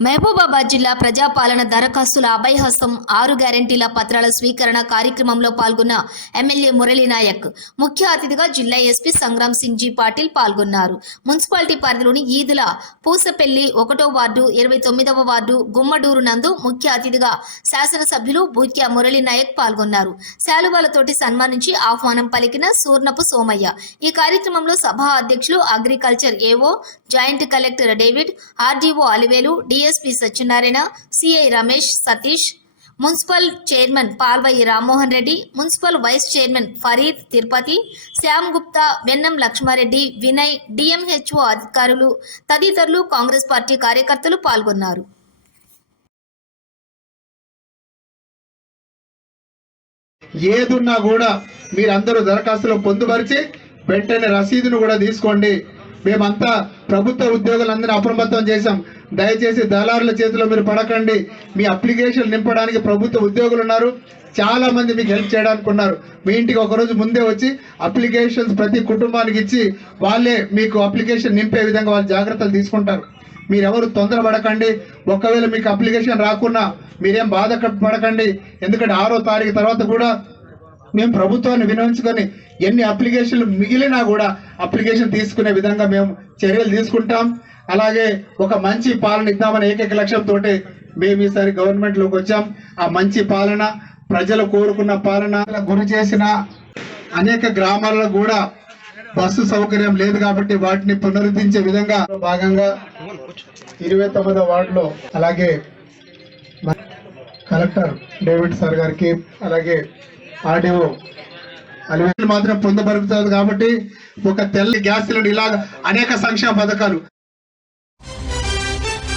మహబూబాబాద్ జిల్లా ప్రజాపాలన దరఖాస్తుల అభయహస్తం ఆరు గ్యారంటీల పత్రాల స్వీకరణ కార్యక్రమంలో పాల్గొన్న ఎమ్మెల్యే మురళీనాయక్ ముఖ్య అతిథిగా జిల్లా ఎస్పీ సంగ్రామ్ సింగ్ జీ పాటిల్ పాల్గొన్నారు. మున్సిపాలిటీ పరిధిలోని ఈదుల పూసపెల్లి ఒకటో వార్డు ఇరవై తొమ్మిదవ వార్డు గుమ్మడూరు నందు ముఖ్య అతిథిగా శాసనసభ్యులు బూత్య మురళీనాయక్ పాల్గొన్నారు. శాలువాలతోటి సన్మానించి ఆహ్వానం పలికిన సూర్ణపు సోమయ్య. ఈ కార్యక్రమంలో సభా అధ్యక్షులు agriculture AO joint collector David RDO Alivelu DS DSP Satyanarayana CI Ramesh Satish municipal chairman Palvai Rammohan Reddy municipal vice chairman Farid Tirupati Shyam Gupta Vennam Lakshmareddy Vinay DMHO అధికారులు తదితరులు కాంగ్రెస్ పార్టీ కార్యకర్తలు పాల్గొన్నారు. ఏదున్నా కూడా మీరందరూ దరఖాస్తులో పొందుపరిచి వెంటనే రసీదును కూడా తీసుకోండి. మేమంతా ప్రభుత్వ ఉద్యోగులందరినీ అప్రమత్తం చేశాం. దయచేసి దళారుల చేతిలో మీరు పడకండి. మీ అప్లికేషన్ నింపడానికి ప్రభుత్వ ఉద్యోగులు ఉన్నారు. చాలా మంది మీకు హెల్ప్ చేయడానికి ఉన్నారు. మీ ఇంటికి ఒకరోజు ముందే వచ్చి అప్లికేషన్స్ ప్రతి కుటుంబానికి ఇచ్చి వాళ్ళే మీకు అప్లికేషన్ నింపే విధంగా వాళ్ళు జాగ్రత్తలు తీసుకుంటారు. మీరెవరు తొందరపడకండి. ఒకవేళ మీకు అప్లికేషన్ రాకున్నా మీరేం బాధ పడకండి ఎందుకంటే ఆరో తారీఖు తర్వాత కూడా మేము ప్రభుత్వాన్ని వినియోగించుకొని ఎన్ని అప్లికేషన్లు మిగిలినా కూడా అప్లికేషన్ తీసుకునే విధంగా మేము చర్యలు తీసుకుంటాం. అలాగే ఒక మంచి పాలన ఇద్దామనే ఏకైక లక్ష్యంతో మేము ఈసారి గవర్నమెంట్లోకి వచ్చాం. ఆ మంచి పాలన ప్రజలు కోరుకున్న పాలన గురి చేసిన అనేక గ్రామాలలో కూడా బస్సు సౌకర్యం లేదు కాబట్టి వాటిని పునరుద్ధరించే విధంగా భాగంగా ఇరవై తొమ్మిదో వార్డులో అలాగే కలెక్టర్ డేవిడ్ సార్ గారికి అలాగే ఆర్డీఓ అలివేలు మాత్రం పొందబడుతుంది కాబట్టి ఒక తెల్ల గ్యాస్ సిలిండర్ ఇలాగ అనేక సంక్షేమ పథకాలు